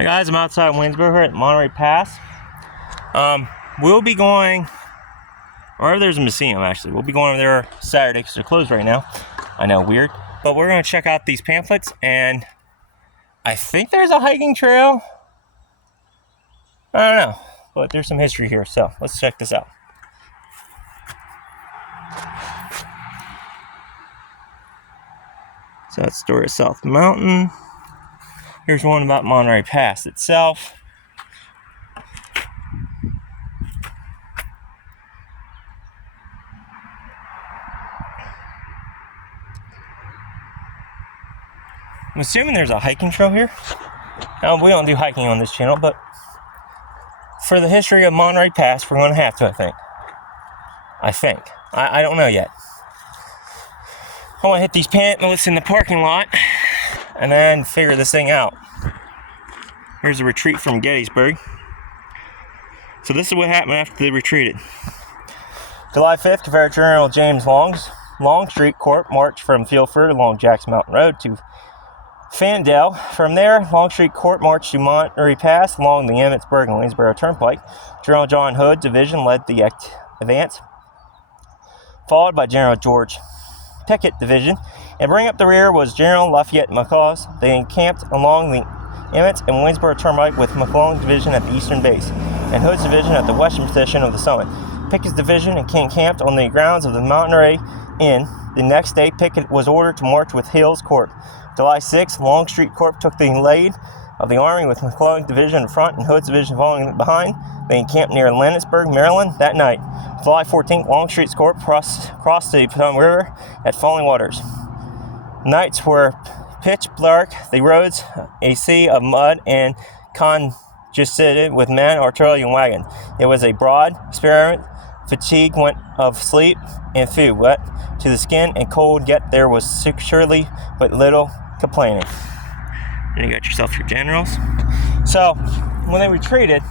Hi guys, I'm outside Winsboro here at Monterey Pass. We'll be going, or there's a museum actually. We'll be going over there Saturday because they're closed right now. I know, weird. But we're going to check out these pamphlets, and I think there's a hiking trail. I don't know, but there's some history here, so let's check this out. So that's the story of South Mountain. Here's one about Monterey Pass itself. I'm assuming there's a hiking trail here. Now, we don't do hiking on this channel, but for the history of Monterey Pass, we're going to have to, I think. I don't know yet. I want to hit these pamphlets in the parking lot and then figure this thing out. Here's a retreat from Gettysburg. So this is what happened after they retreated. July 5th, Confederate General James Longstreet Corps marched from Guilford along Jackson Mountain Road to Fandale. From there, Longstreet Corps marched to Monterey Pass along the Emmitsburg and Waynesboro Turnpike. General John Hood's division led the advance, followed by General George Pickett Division, and bringing up the rear was General Lafayette McCaws. They encamped along the Emmets and Waynesboro Turnpike with McClellan's division at the eastern base and Hood's division at the western position of the summit. Pickett's division encamped on the grounds of the Monterey Inn. The next day, Pickett was ordered to march with Hill's Corps. July 6th, Longstreet Corps took the lead of the army with McClellan's division in front and Hood's division following behind. They encamped near Leonardsburg, Maryland that night. July 14th, Longstreet's Corps crossed the Potomac River at Falling Waters. Nights were pitch dark, the roads a sea of mud and congested with men, artillery, and wagons. It was a broad experiment. Fatigue went of sleep and food, wet to the skin and cold, yet there was surely but little complaining. And you got yourself your generals. So when they retreated,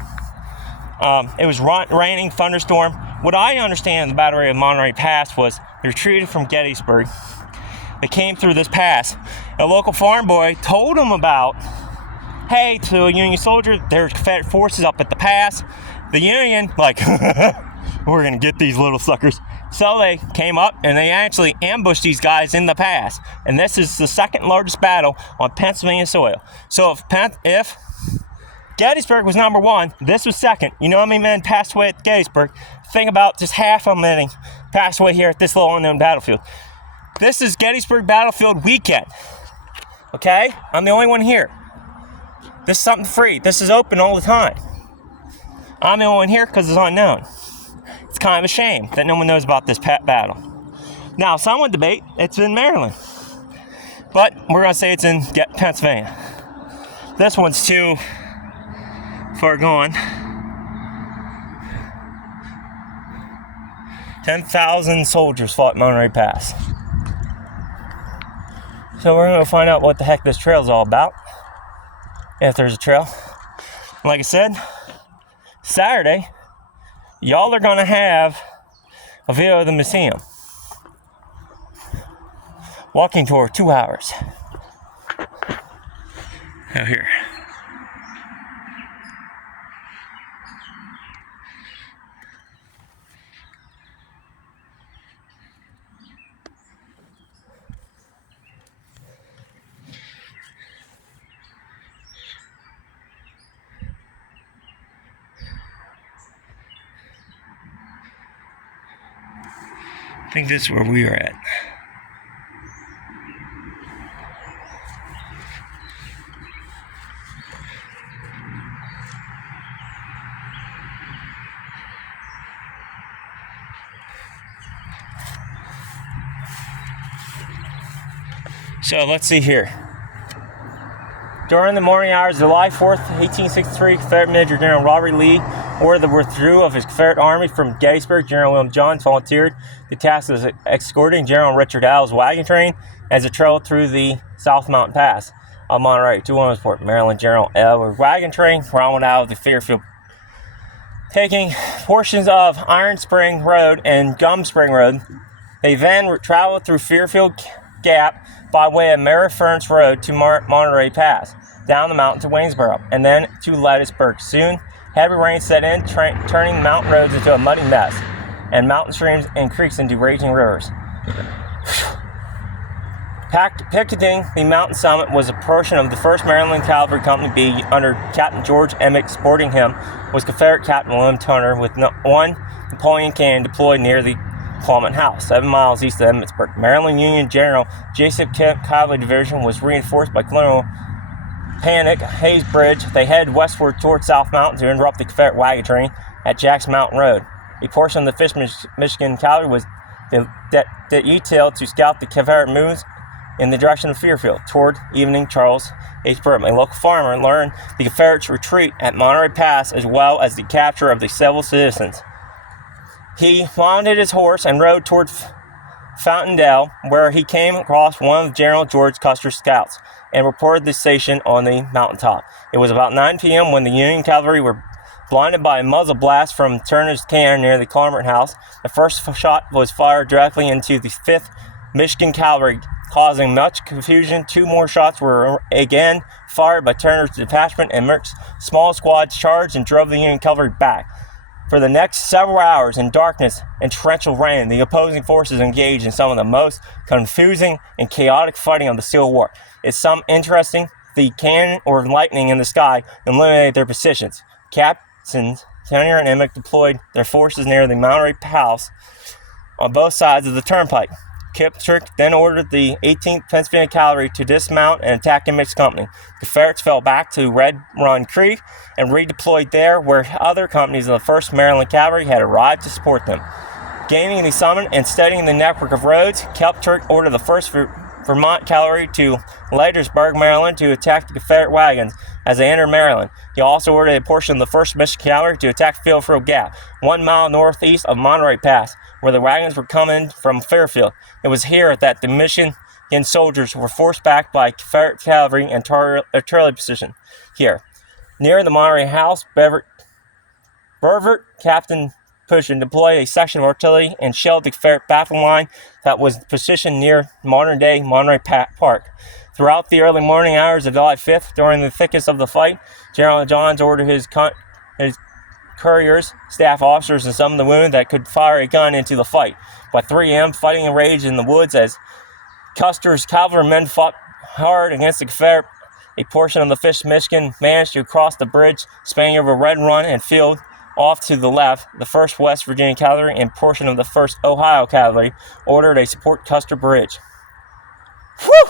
it was raining, thunderstorm. What I understand the Battle of Monterey Pass was they retreated from Gettysburg. They came through this pass. A local farm boy told them about, hey, to a Union soldier, there's Confederate forces up at the pass. The Union, like, we're going to get these little suckers. So they came up and they actually ambushed these guys in the pass. And this is the second largest battle on Pennsylvania soil. So if Gettysburg was number one, this was second. You know how many men passed away at Gettysburg? Think about just half a many passed away here at this little unknown battlefield. This is Gettysburg Battlefield weekend. Okay? I'm the only one here. This is something free. This is open all the time. I'm the only one here because it's unknown. It's kind of a shame that no one knows about this battle. Now, some would debate it's in Maryland. But we're going to say it's in Pennsylvania. This one's too far gone. 10,000 soldiers fought Monterey Pass. So we're going to find out what the heck this trail is all about. If there's a trail. Like I said, Saturday, y'all are going to have a video of the museum. Walking tour, 2 hours. Out here. I think this is where we are at. So let's see here. During the morning hours of July 4th, 1863, Confederate Major General Robert Lee ordered the withdrawal of his Confederate army from Gettysburg. General William Johns volunteered the task of escorting General Richard Howe's wagon train as it traveled through the South Mountain Pass of Monterey to Williamsport, Maryland. General Edward wagon train rounded out of the Fairfield, taking portions of Iron Spring Road and Gum Spring Road. They then traveled through Fairfield, Gap by way of Mary Furnace Road to Monterey Pass, down the mountain to Waynesboro, and then to Gettysburg. Soon, heavy rain set in, turning the mountain roads into a muddy mess, and mountain streams and creeks into raging rivers. Picketing the mountain summit was a portion of the 1st Maryland Cavalry Company B under Captain George Emmett. Supporting him was Confederate Captain William Turner with one Napoleon cannon deployed near the Clement House, 7 miles east of Emmitsburg. Maryland Union General Jacob Kemp Cavalry Division was reinforced by Colonel Panic Hayes Bridge. They headed westward toward South Mountain to interrupt the Confederate wagon train at Jackson Mountain Road. A portion of the 5th Michigan Cavalry was detailed to scout the Confederate moves in the direction of Fairfield. Toward evening, Charles H. Burton, a local farmer, learned the Confederates' retreat at Monterey Pass as well as the capture of the civil citizens. He mounted his horse and rode toward Fountaindale, where he came across one of General George Custer's scouts and reported the station on the mountaintop. It was about 9 p.m. when the Union cavalry were blinded by a muzzle blast from Turner's cannon near the Clement House. The first shot was fired directly into the 5th Michigan Cavalry, causing much confusion. 2 more shots were again fired by Turner's detachment, and Merck's small squads charged and drove the Union cavalry back. For the next several hours, in darkness and torrential rain, the opposing forces engaged in some of the most confusing and chaotic fighting of the Civil War. It's some interesting. The cannon or lightning in the sky eliminated their positions. Captains Turner and Emmett deployed their forces near the Monterey Pass on both sides of the turnpike. Kilpatrick then ordered the 18th Pennsylvania Cavalry to dismount and attack Emmett's company. The Confederates fell back to Red Run Creek and redeployed there, where other companies of the 1st Maryland Cavalry had arrived to support them. Gaining the summit and studying the network of roads, Kilpatrick ordered the 1st Vermont Cavalry to Gettysburg, Maryland, to attack the Confederate wagons as they entered Maryland. He also ordered a portion of the 1st Michigan Cavalry to attack Fairfield Gap, 1 mile northeast of Monterey Pass, where the wagons were coming from Fairfield. It was here that the Michigan soldiers were forced back by Confederate cavalry and artillery position. Here, near the Monterey House, Brevet Captain Pushin deployed a section of artillery and shelled the Confederate battle line that was positioned near modern-day Monterey Park. Throughout the early morning hours of July 5th, during the thickest of the fight, General Johns ordered his couriers, staff officers, and some of the wounded that could fire a gun into the fight. By 3 a.m., fighting raged in the woods as Custer's cavalrymen fought hard against the Confederate. A portion of the 5th Michigan managed to cross the bridge, spanning over Red Run and Field. Off to the left, the 1st West Virginia Cavalry and portion of the 1st Ohio Cavalry ordered a support Custer Bridge. Whew!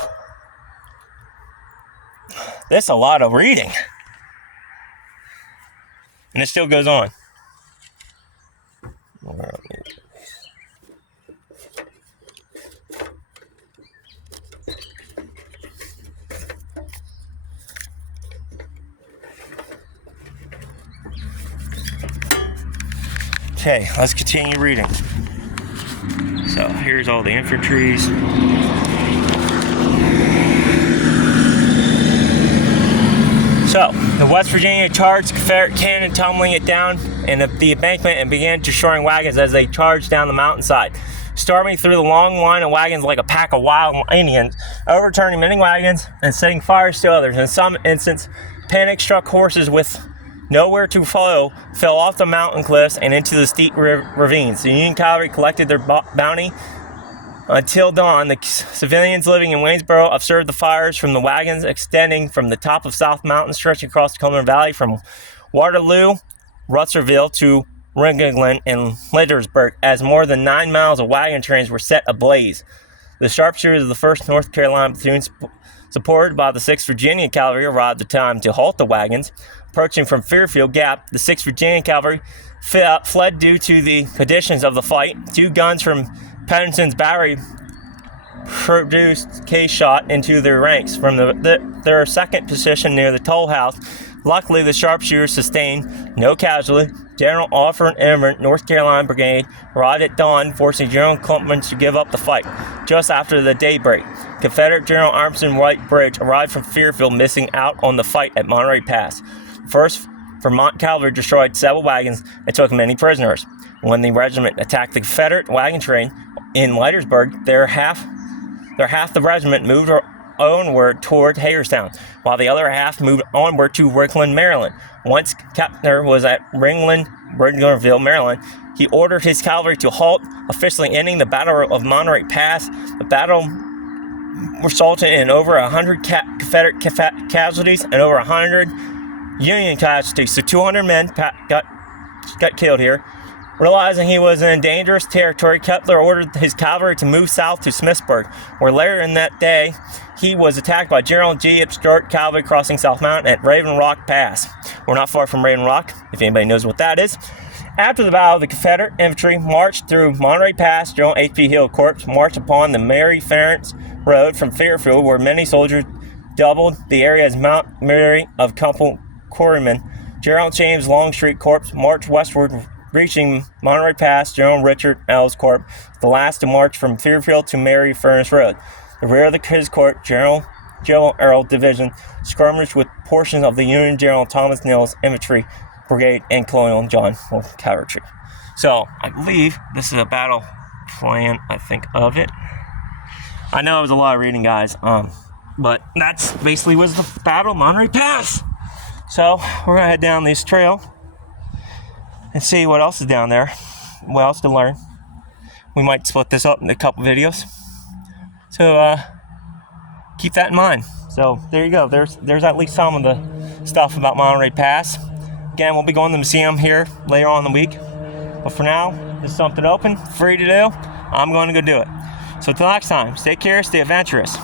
That's a lot of reading. And it still goes on. Okay, let's continue reading. So here's all the infantries. So the West Virginia charged Confederate cannon, tumbling it down in the embankment and began destroying wagons as they charged down the mountainside, storming through the long line of wagons like a pack of wild Indians, overturning many wagons and setting fires to others. In some instances, panic-struck horses with nowhere to follow fell off the mountain cliffs and into the steep ravines. The Union cavalry collected their bounty until dawn. The civilians living in Waynesboro observed the fires from the wagons extending from the top of South Mountain, stretching across the Cumberland Valley from Waterloo, Russellville to Ringling and Gettysburg, as more than 9 miles of wagon trains were set ablaze. The sharpshooters of the 1st North Carolina platoon, supported by the 6th Virginia Cavalry, arrived at time to halt the wagons. Approaching from Fairfield Gap, the 6th Virginia Cavalry fled due to the conditions of the fight. 2 guns from Patterson's battery produced case shot into their ranks from their second position near the toll house. Luckily, the sharpshooters sustained no casualty. General Alfred Everett, North Carolina Brigade, arrived at dawn, forcing General Clement to give up the fight. Just after the daybreak, Confederate General Armstrong White Bridge arrived from Fairfield, missing out on the fight at Monterey Pass. 1st Vermont Cavalry destroyed several wagons and took many prisoners. When the regiment attacked the Confederate wagon train in Gettysburg, their half their half the regiment moved onward toward Hagerstown, while the other half moved onward to Ringland, Maryland. Once Kepner was at Ringlerville, Maryland, he ordered his cavalry to halt, officially ending the Battle of Monterey Pass. The battle resulted in over 100 Confederate casualties and over 100 Union casualties. So 200 men got killed here. Realizing he was in dangerous territory, Kepler ordered his cavalry to move south to Smithsburg, where later in that day, he was attacked by General G. Stuart cavalry crossing South Mountain at Raven Rock Pass. We're not far from Raven Rock, if anybody knows what that is. After the battle, the Confederate infantry marched through Monterey Pass. General H.P. Hill Corps marched upon the Mary Ference Road from Fairfield, where many soldiers doubled the area as Mount Mary of Couple Quarrymen. General James Longstreet Corps marched westward, reaching Monterey Pass. General Richard L's Corps, the last to march from Fairfield to Mary Furnace Road. The rear of his corps, General Joe Earl Division, skirmished with portions of the Union General Thomas Nell's Infantry Brigade and Colonel John Wolfe Cavalry. So, I believe this is a battle plan, I think, of it. I know it was a lot of reading, guys, but that's basically was the Battle of Monterey Pass. So, we're going to head down this trail and see what else is down there, what else to learn. We might split this up into a couple videos. So, keep that in mind. So, there you go. There's at least some of the stuff about Monterey Pass. Again, we'll be going to the museum here later on in the week. But for now, there's something open, free to do. I'm going to go do it. So, until next time, stay curious, stay adventurous.